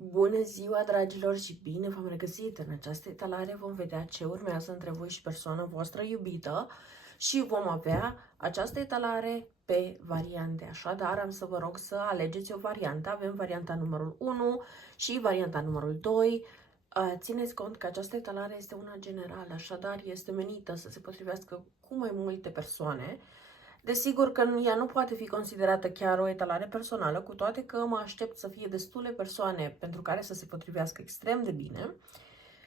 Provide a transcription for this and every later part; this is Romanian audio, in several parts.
Bună ziua, dragilor, și bine v-am regăsit! În această etalare vom vedea ce urmează între voi și persoana voastră iubită și vom avea această etalare pe variante. Așadar, am să vă rog să alegeți o variantă. Avem varianta numărul 1 și varianta numărul 2. Țineți cont că această etalare este una generală, așadar este menită să se potrivească cu mai multe persoane. Desigur că ea nu poate fi considerată chiar o etalare personală, cu toate că mă aștept să fie destule persoane pentru care să se potrivească extrem de bine.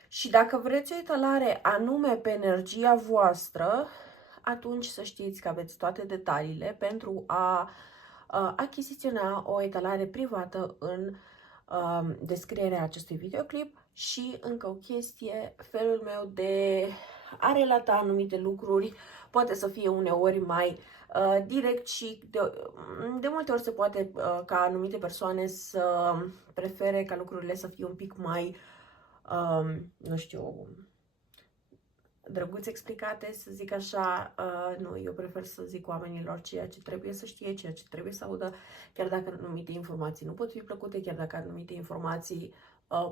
Și dacă vreți o etalare anume pe energia voastră, atunci să știți că aveți toate detaliile pentru a achiziționa o etalare privată în descrierea acestui videoclip. Și încă o chestie, felul meu de a relata anumite lucruri poate să fie uneori mai direct și de multe ori se poate ca anumite persoane să prefere ca lucrurile să fie un pic mai, nu știu, drăguț explicate, să zic așa. Nu, eu prefer să zic oamenilor ceea ce trebuie să știe, ceea ce trebuie să audă, chiar dacă anumite informații nu pot fi plăcute, chiar dacă anumite informații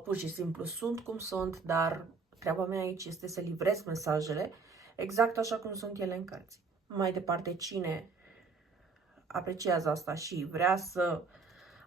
pur și simplu sunt cum sunt, dar treaba mea aici este să livrez mesajele exact așa cum sunt ele în cărți. Mai departe, cine apreciază asta și vrea să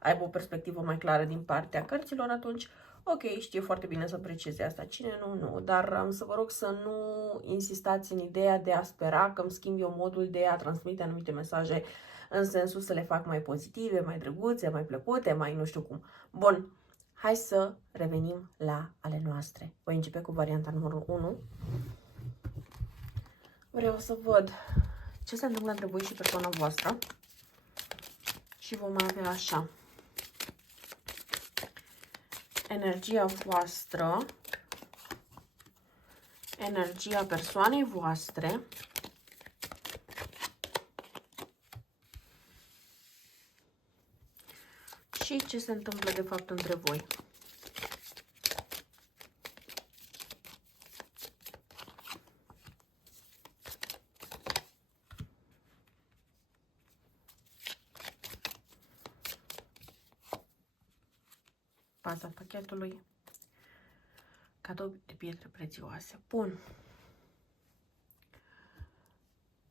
aibă o perspectivă mai clară din partea cărților, atunci, ok, știe foarte bine să aprecieze asta. Cine nu, nu. Dar am să vă rog să nu insistați în ideea de a spera că îmi schimb eu modul de a transmite anumite mesaje în sensul să le fac mai pozitive, mai drăguțe, mai plăcute, mai nu știu cum. Bun, hai să revenim la ale noastre. Voi începe cu varianta numărul 1. Vreau să văd ce se întâmplă între voi și persoana voastră. Și vom avea așa: energia voastră, energia persoanei voastre și ce se întâmplă de fapt între voi. Baza pachetului, cadou de pietre prețioase. Bun.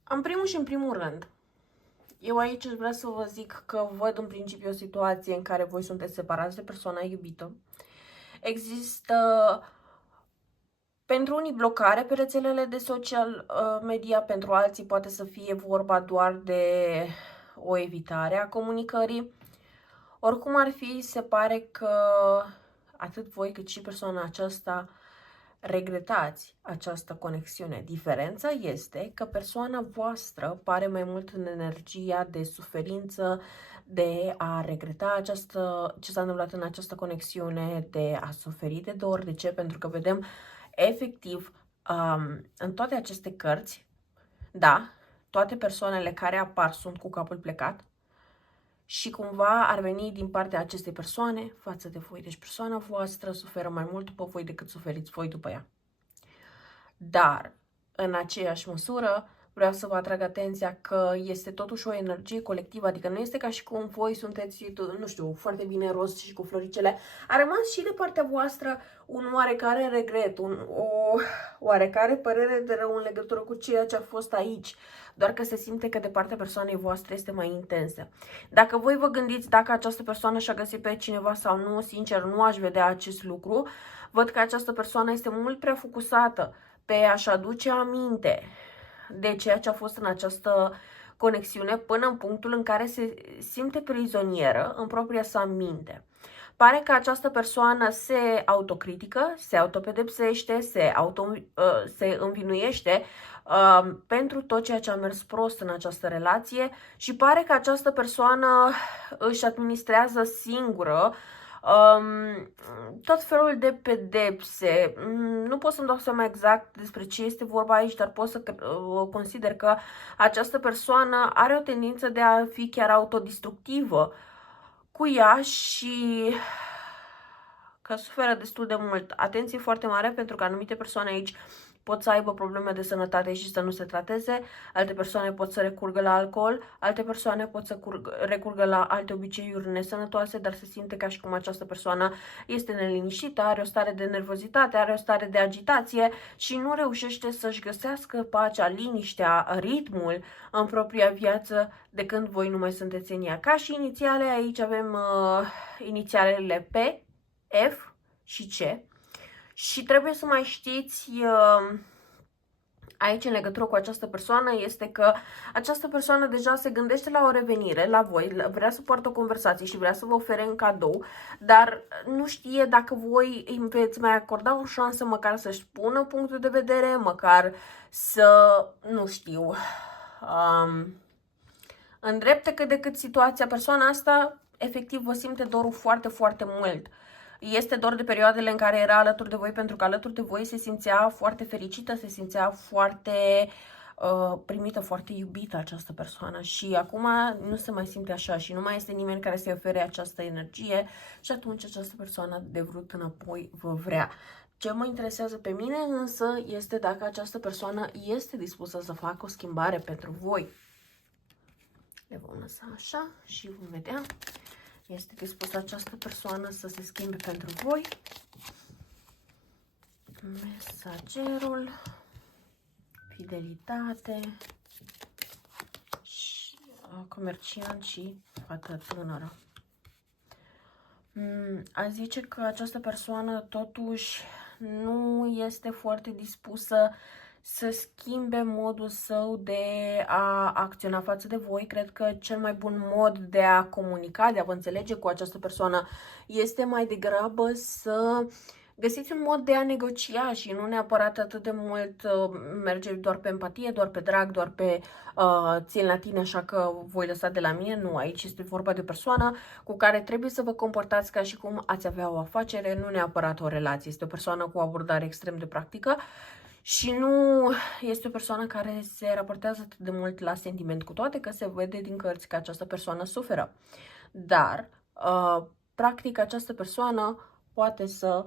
În primul și în primul rând, eu aici aș vrea să vă zic că văd în principiu o situație în care voi sunteți separați de persoana iubită. Există pentru unii blocare pe rețelele de social media, pentru alții poate să fie vorba doar de o evitare a comunicării. Oricum ar fi, se pare că atât voi cât și persoana aceasta regretați această conexiune. Diferența este că persoana voastră pare mai mult în energia de suferință, de a regreta ce s-a întâmplat în această conexiune, de a suferi de dor. De ce? Pentru că vedem efectiv în toate aceste cărți, da, toate persoanele care apar sunt cu capul plecat și cumva ar veni din partea acestei persoane față de voi. Deci persoana voastră suferă mai mult după voi decât suferiți voi după ea. Dar, în aceeași măsură, vreau să vă atrag atenția că este totuși o energie colectivă, adică nu este ca și cum voi sunteți, nu știu, foarte bine roz și cu floricele. A rămas și de partea voastră un oarecare regret, o oarecare părere de rău în legătură cu ceea ce a fost aici, doar că se simte că de partea persoanei voastre este mai intensă. Dacă voi vă gândiți dacă această persoană și-a găsit pe cineva sau nu, sincer, nu aș vedea acest lucru. Văd că această persoană este mult prea focusată pe a-și aduce aminte de ceea ce a fost în această conexiune până în punctul în care se simte prizonieră în propria sa minte. Pare că această persoană se autocritică, se autopedepsește, se învinuiește pentru tot ceea ce a mers prost în această relație și pare că această persoană își administrează singură tot felul de pedepse. Nu pot să-mi dau seama exact despre ce este vorba aici, dar pot să consider că această persoană are o tendință de a fi chiar autodistructivă cu ea și că suferă destul de mult. Atenție foarte mare, pentru că anumite persoane aici pot să aibă probleme de sănătate și să nu se trateze, alte persoane pot să recurgă la alcool, alte persoane pot să recurgă la alte obiceiuri nesănătoase, dar se simte ca și cum această persoană este neliniștită, are o stare de nervozitate, are o stare de agitație și nu reușește să-și găsească pacea, liniștea, ritmul în propria viață de când voi nu mai sunteți în ea. Ca și inițiale, aici avem inițialele P, F și C. Și trebuie să mai știți aici în legătură cu această persoană este că această persoană deja se gândește la o revenire la voi, vrea să poartă o conversație și vrea să vă ofere un cadou, dar nu știe dacă voi îi veți mai acorda o șansă măcar să-și spună punctul de vedere, măcar să, nu știu, îndrepte cât de cât situația. Persoana asta efectiv vă simte dorul foarte, foarte mult. Este dor de perioadele în care era alături de voi, pentru că alături de voi se simțea foarte fericită, se simțea foarte primită, foarte iubită această persoană și acum nu se mai simte așa și nu mai este nimeni care să-i ofere această energie și atunci această persoană de vrut înapoi vă vrea. Ce mă interesează pe mine însă este dacă această persoană este dispusă să facă o schimbare pentru voi. Le vom lăsa așa și vom vedea. Este dispusă această persoană să se schimbe pentru voi. Mesagerul, fidelitate, și, comerciant și fată tânără. A zice că această persoană totuși nu este foarte dispusă să schimbe modul său de a acționa față de voi. Cred că cel mai bun mod de a comunica, de a vă înțelege cu această persoană este mai degrabă să găsiți un mod de a negocia și nu neapărat atât de mult merge doar pe empatie, doar pe drag, doar pe țin la tine, așa că voi lăsa de la mine. Nu, aici este vorba de o persoană cu care trebuie să vă comportați ca și cum ați avea o afacere, nu neapărat o relație. Este o persoană cu o abordare extrem de practică și nu este o persoană care se raportează atât de mult la sentiment, cu toate că se vede din cărți că această persoană suferă. Dar, practic, această persoană poate să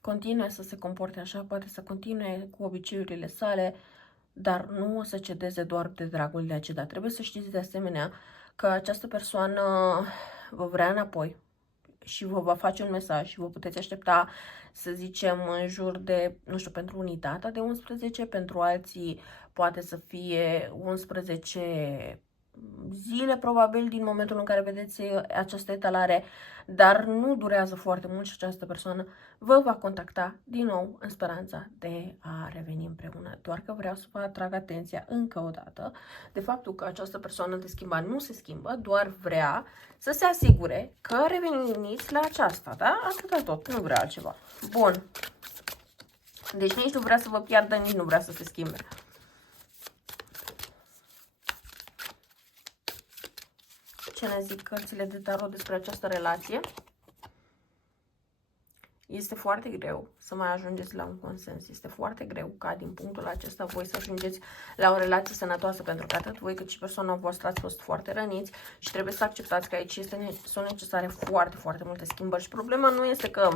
continue să se comporte așa, poate să continue cu obiceiurile sale, dar nu o să cedeze doar de dragul de a ceda. Trebuie să știți de asemenea că această persoană vă vrea înapoi și vă va face un mesaj și vă puteți aștepta, să zicem, în jur de, nu știu, pentru unii data de 11, pentru alții poate să fie 11 zile probabil din momentul în care vedeți această etalare, dar nu durează foarte mult și această persoană vă va contacta din nou în speranța de a reveni împreună. Doar că vreau să vă atrag atenția încă o dată de faptul că această persoană de schimbat nu se schimbă, doar vrea să se asigure că reveniți la aceasta, da? Atâta tot, nu vrea altceva. Bun. Deci nici nu vrea să vă piardă, nici nu vrea să se schimbe. Ce ne zic cărțile de tarot despre această relație? Este foarte greu să mai ajungeți la un consens. Este foarte greu ca din punctul acesta voi să ajungeți la o relație sănătoasă, pentru că atât voi cât și persoana voastră ați fost foarte răniți și trebuie să acceptați că aici sunt necesare foarte, foarte multe schimbări. Și problema nu este că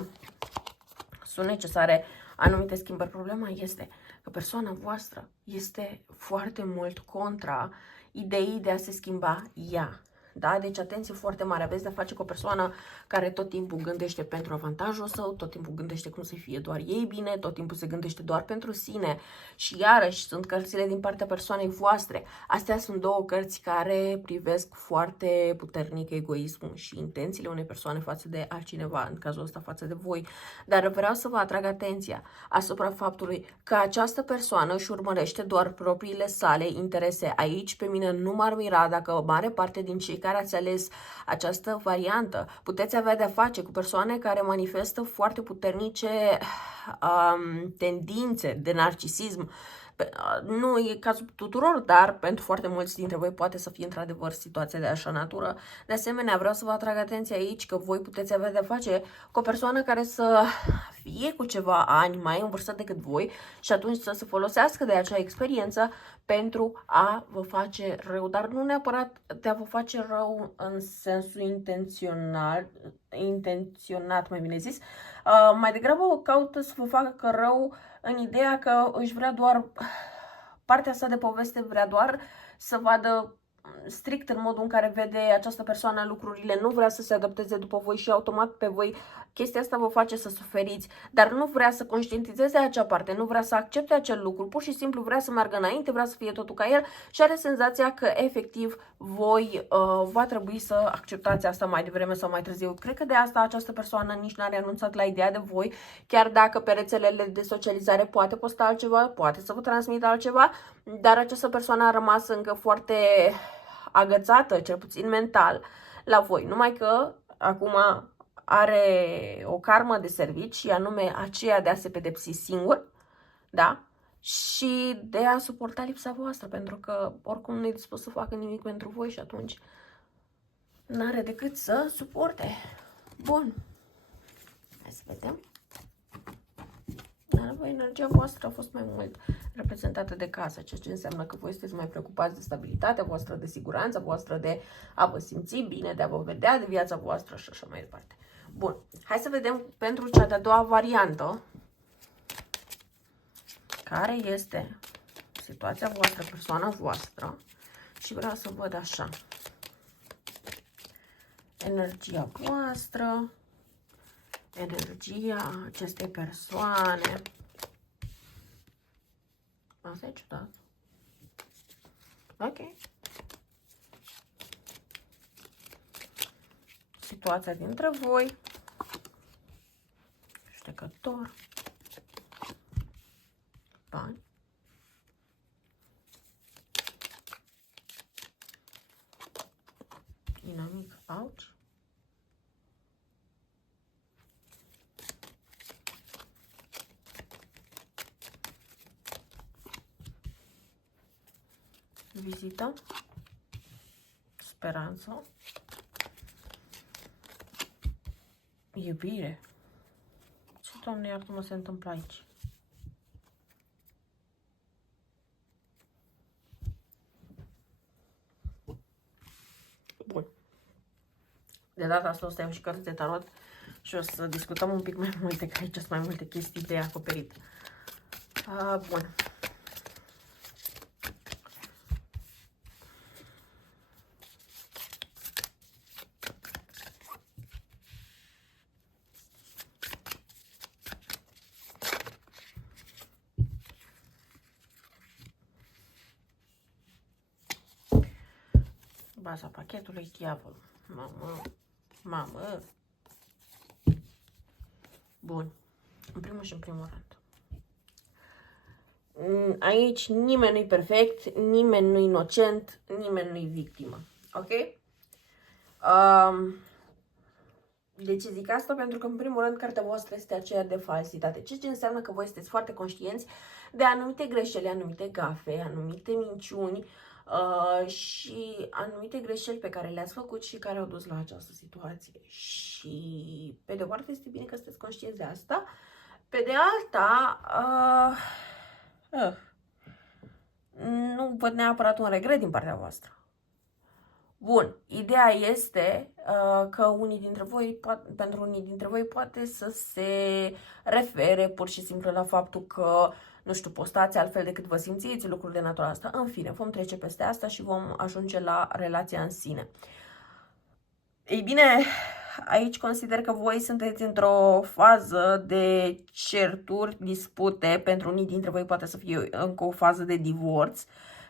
sunt necesare anumite schimbări. Problema este că persoana voastră este foarte mult contra ideii de a se schimba ea. Da? Deci atenție foarte mare, aveți de-a face cu o persoană care tot timpul gândește pentru avantajul său, tot timpul gândește cum să fie doar ei bine, tot timpul se gândește doar pentru sine și iarăși sunt cărțile din partea persoanei voastre. Astea sunt două cărți care privesc foarte puternic egoismul și intențiile unei persoane față de altcineva, în cazul ăsta față de voi. Dar vreau să vă atrag atenția asupra faptului că această persoană își urmărește doar propriile sale interese. Aici pe mine nu m-ar mira dacă o mare parte din cei care ați ales această variantă puteți avea de-a face cu persoane care manifestă foarte puternice tendințe de narcisism. Nu e cazul tuturor, dar pentru foarte mulți dintre voi poate să fie într-adevăr situația de așa natură. De asemenea, vreau să vă atrag atenția aici că voi puteți avea de-a face cu o persoană care să fie cu ceva ani mai în vârstă decât voi și atunci să se folosească de acea experiență pentru a vă face rău, dar nu neapărat de a vă face rău în sensul intenționat, mai bine zis, mai degrabă o caută să vă facă rău în ideea că își vrea doar partea asta de poveste, vrea doar să vadă strict în modul în care vede această persoană lucrurile, nu vrea să se adapteze după voi și automat pe voi chestia asta vă face să suferiți, dar nu vrea să conștientizeze acea parte, nu vrea să accepte acel lucru, pur și simplu vrea să meargă înainte, vrea să fie totul ca el și are senzația că efectiv voi va trebui să acceptați asta mai devreme sau mai târziu. Cred că de asta această persoană nici n-a renunțat la ideea de voi, chiar dacă pe rețelele de socializare poate posta altceva, poate să vă transmită altceva, dar această persoană a rămas încă foarte agățată, cel puțin mental, la voi. Numai că acum are o karmă de servici și anume aceea de a se pedepsi singur, da? Și de a suporta lipsa voastră, pentru că oricum nu e dispus să facă nimic pentru voi și atunci n-are decât să suporte. Bun. Hai să vedem. Dar voi, energia voastră a fost mai mult reprezentată de casă, ceea ce înseamnă că voi sunteți mai preocupați de stabilitatea voastră, de siguranța voastră, de a vă simți bine, de a vă vedea de viața voastră și așa mai departe. Bun, hai să vedem pentru cea de-a doua variantă, care este situația voastră, persoana voastră și vreau să văd așa. Energia voastră, energia acestei persoane. Asta e ciudat. Ok. Situația dintre voi. Judecător. Bani. Inamic. Auci. Vizită. Speranță. Iubire. Ce, Doamne, iartă-mă, se întâmplă aici? Bun. De data asta o să iau și cărți de tarot și o să discutăm un pic mai multe, că aici sunt mai multe chestii de acoperit. Bun. Baza pachetului, diavol. Mamă. Bun. În primul și în primul rând. Aici nimeni nu-i perfect, nimeni nu-i inocent, nimeni nu-i victimă. Ok? De ce zic asta? Pentru că, în primul rând, cartea voastră este aceea de falsitate. Ceea ce înseamnă că voi sunteți foarte conștienți de anumite greșeli, anumite gafe, anumite minciuni și anumite greșeli pe care le-ați făcut și care au dus la această situație. Și, pe de o parte, este bine că sunteți conștienți de asta. Pe de alta, nu văd neapărat un regret din partea voastră. Bun, ideea este că pentru unii dintre voi poate să se refere pur și simplu la faptul că, nu știu, postați altfel decât vă simțiți, lucruri de natura asta. În fine, vom trece peste asta și vom ajunge la relația în sine. Ei bine, aici consider că voi sunteți într-o fază de certuri, dispute, pentru unii dintre voi poate să fie încă o fază de divorț,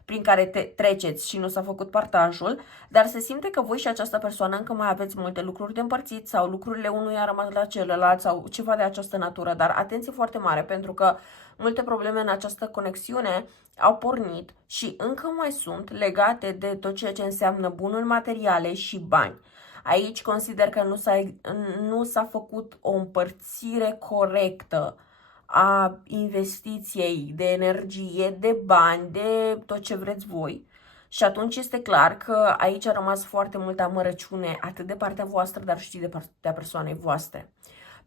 prin care treceți și nu s-a făcut partajul, dar se simte că voi și această persoană încă mai aveți multe lucruri de împărțit sau lucrurile unuia a rămas la celălalt sau ceva de această natură, dar atenție foarte mare pentru că multe probleme în această conexiune au pornit și încă mai sunt legate de tot ceea ce înseamnă bunuri materiale și bani. Aici consider că nu s-a făcut o împărțire corectă a investiției de energie, de bani, de tot ce vreți voi. Și atunci este clar că aici a rămas foarte multă amărăciune, atât de partea voastră, dar și de partea persoanei voastre.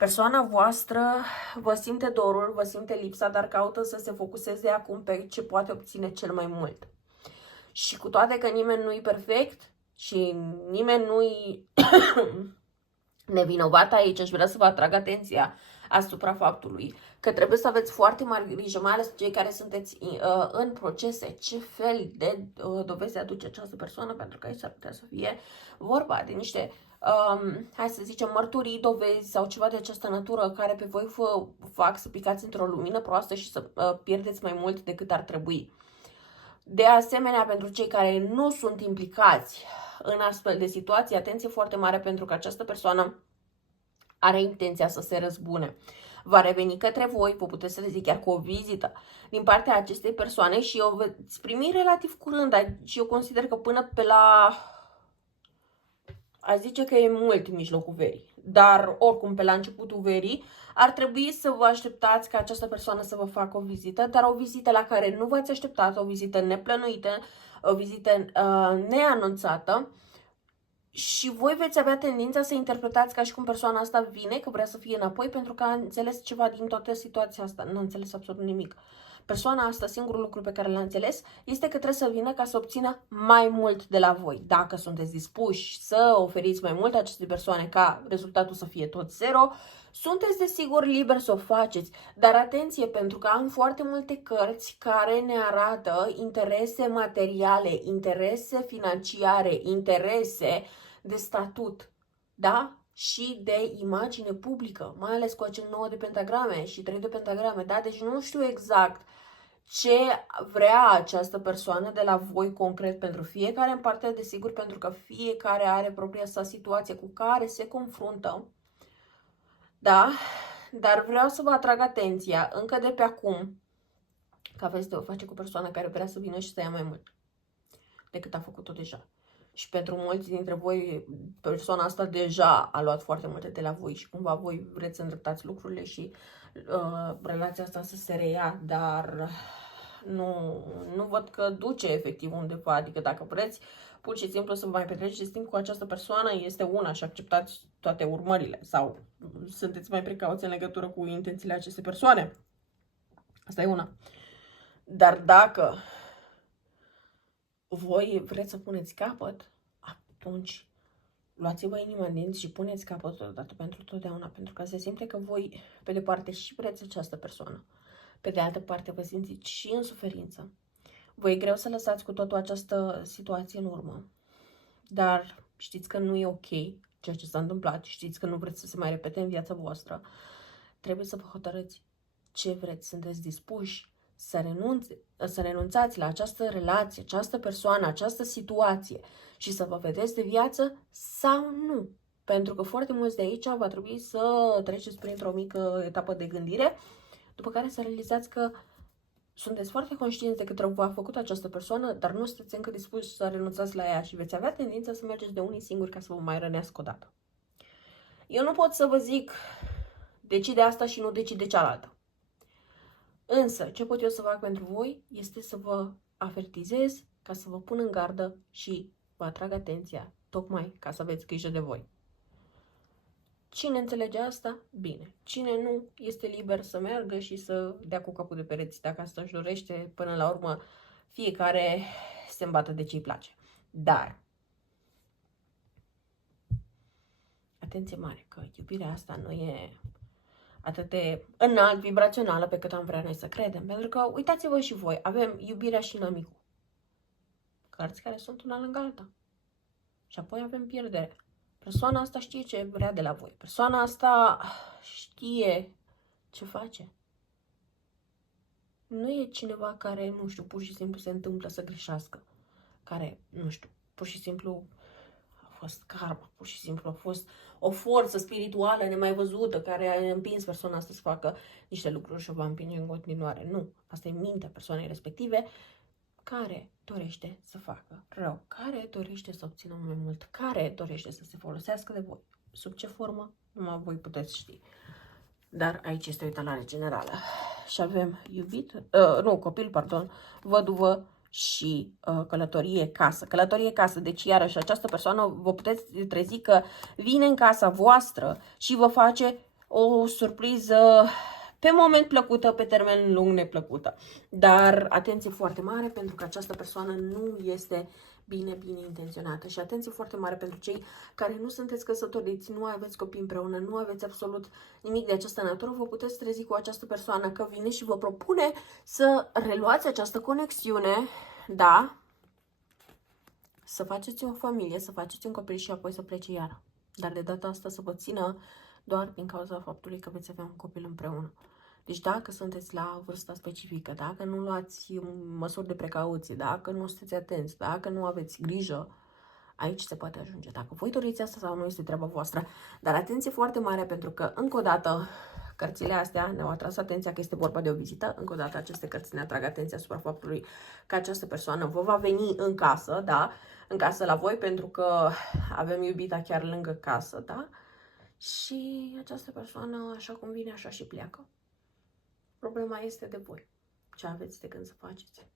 Persoana voastră vă simte dorul, vă simte lipsa, dar caută să se focuseze acum pe ce poate obține cel mai mult. Și cu toate că nimeni nu-i perfect și nimeni nu-i nevinovat aici, aș vrea să vă atrag atenția asupra faptului că trebuie să aveți foarte mare grijă, mai ales cei care sunteți în procese, ce fel de dovezi aduce această persoană, pentru că aici s-ar putea să fie vorba de niște, hai să zicem, mărturii, dovezi sau ceva de această natură care pe voi vă fac să picați într-o lumină proastă și să pierdeți mai mult decât ar trebui. De asemenea, pentru cei care nu sunt implicați în astfel de situații, atenție foarte mare, pentru că această persoană are intenția să se răzbune. Va reveni către voi, vă puteți să le zic chiar cu o vizită din partea acestei persoane și o veți primi relativ curând. Și eu consider că până pe la, aș zice că e mult în mijlocul verii, dar oricum pe la începutul verii ar trebui să vă așteptați ca această persoană să vă facă o vizită, dar o vizită la care nu v-ați așteptat, o vizită neplănuită, o vizită neanunțată. Și voi veți avea tendința să interpretați ca și cum persoana asta vine, că vrea să fie înapoi, pentru că a înțeles ceva din toată situația asta. Nu a înțeles absolut nimic. Persoana asta, singurul lucru pe care l-a înțeles, este că trebuie să vină ca să obțină mai mult de la voi. Dacă sunteți dispuși să oferiți mai mult acestei persoane ca rezultatul să fie tot zero, sunteți desigur liberi să o faceți. Dar atenție, pentru că am foarte multe cărți care ne arată interese materiale, interese financiare, interese de statut, da? Și de imagine publică, mai ales cu acel 9 de pentagrame și 3 de pentagrame, da? Deci nu știu exact ce vrea această persoană de la voi concret pentru fiecare în parte, desigur, pentru că fiecare are propria sa situație cu care se confruntă, da? Dar vreau să vă atrag atenția încă de pe acum că aveți de o face cu o persoană care vrea să vină și să ia mai mult decât a făcut-o deja. Și pentru mulți dintre voi, persoana asta deja a luat foarte multe de la voi și cumva voi vreți să îndreptați lucrurile și relația asta să se reia, dar nu văd că duce efectiv undeva. Adică dacă vreți pur și simplu să vă mai petreceți timp cu această persoană, este una și acceptați toate urmările sau sunteți mai precauți în legătură cu intențiile acestei persoane. Asta e una. Dar dacă voi vreți să puneți capăt, atunci luați-vă inima în dinți și puneți capăt odată pentru totdeauna, pentru că se simte că voi, pe de parte, și vreți această persoană, pe de altă parte, vă simțiți și în suferință. Vă e greu să lăsați cu totul această situație în urmă, dar știți că nu e ok ceea ce s-a întâmplat, știți că nu vreți să se mai repete în viața voastră. Trebuie să vă hotărâți ce vreți, sunteți dispuși să renunțați la această relație, această persoană, această situație și să vă vedeți de viață sau nu. Pentru că foarte mulți de aici va trebui să treceți printr-o mică etapă de gândire, după care să realizați că sunteți foarte conștienți de către v-a făcut această persoană, dar nu sunteți încă dispuși să renunțați la ea și veți avea tendința să mergeți de unii singuri ca să vă mai rănească odată. Eu nu pot să vă zic decide asta și nu decide cealaltă. Însă, ce pot eu să fac pentru voi este să vă avertizez ca să vă pun în gardă și vă atrag atenția, tocmai ca să aveți grijă de voi. Cine înțelege asta? Bine. Cine nu, este liber să meargă și să dea cu capul de pereți. Dacă asta își dorește, până la urmă, fiecare se îmbată de ce-i place. Dar, atenție mare, că iubirea asta nu e atât de înalt, vibrațională pe cât am vrea noi să credem. Pentru că, uitați-vă și voi, avem iubirea și inamicul. Cărți care sunt una lângă alta. Și apoi avem pierdere. Persoana asta știe ce vrea de la voi. Persoana asta știe ce face. Nu e cineva care, nu știu, pur și simplu se întâmplă să greșească. Care, nu știu, pur și simplu a fost karma, pur și simplu a fost o forță spirituală nemai văzută care a împins persoana asta să facă niște lucruri și o va împinge în continuare. Nu, asta e mintea persoanei respective care dorește să facă rău, care dorește să obțină mai mult, care dorește să se folosească de voi. Sub ce formă? Numai voi puteți ști. Dar aici este o etalare generală. Și avem copil, văduvă și călătorie casă. Călătorie casă, deci iarăși această persoană vă puteți trezi că vine în casa voastră și vă face o surpriză pe moment plăcută, pe termen lung neplăcută. Dar atenție foarte mare pentru că această persoană nu este bine intenționată și atenție foarte mare pentru cei care nu sunteți căsătoriți, nu aveți copii împreună, nu aveți absolut nimic de această natură, vă puteți trezi cu această persoană că vine și vă propune să reluați această conexiune, da, să faceți o familie, să faceți un copil și apoi să plece iară. Dar de data asta să vă țină doar din cauza faptului că veți avea un copil împreună. Deci dacă sunteți la vârsta specifică, dacă nu luați măsuri de precauție, dacă nu sunteți atenți, dacă nu aveți grijă, aici se poate ajunge. Dacă voi doriți asta sau nu, este treaba voastră. Dar atenție foarte mare pentru că, încă o dată, cărțile astea ne-au atras atenția că este vorba de o vizită. Încă o dată, aceste cărți ne atrag atenția asupra faptului că această persoană vă va veni în casă, da? În casă la voi, pentru că avem iubita chiar lângă casă, da? Și această persoană, așa cum vine, așa și pleacă. Problema este de voi. Ce aveți de gând să faceți?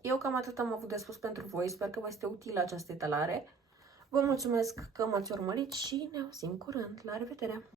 Eu cam atât am avut de spus pentru voi. Sper că vă este utilă această etalare. Vă mulțumesc că m-ați urmărit și ne auzim curând. La revedere!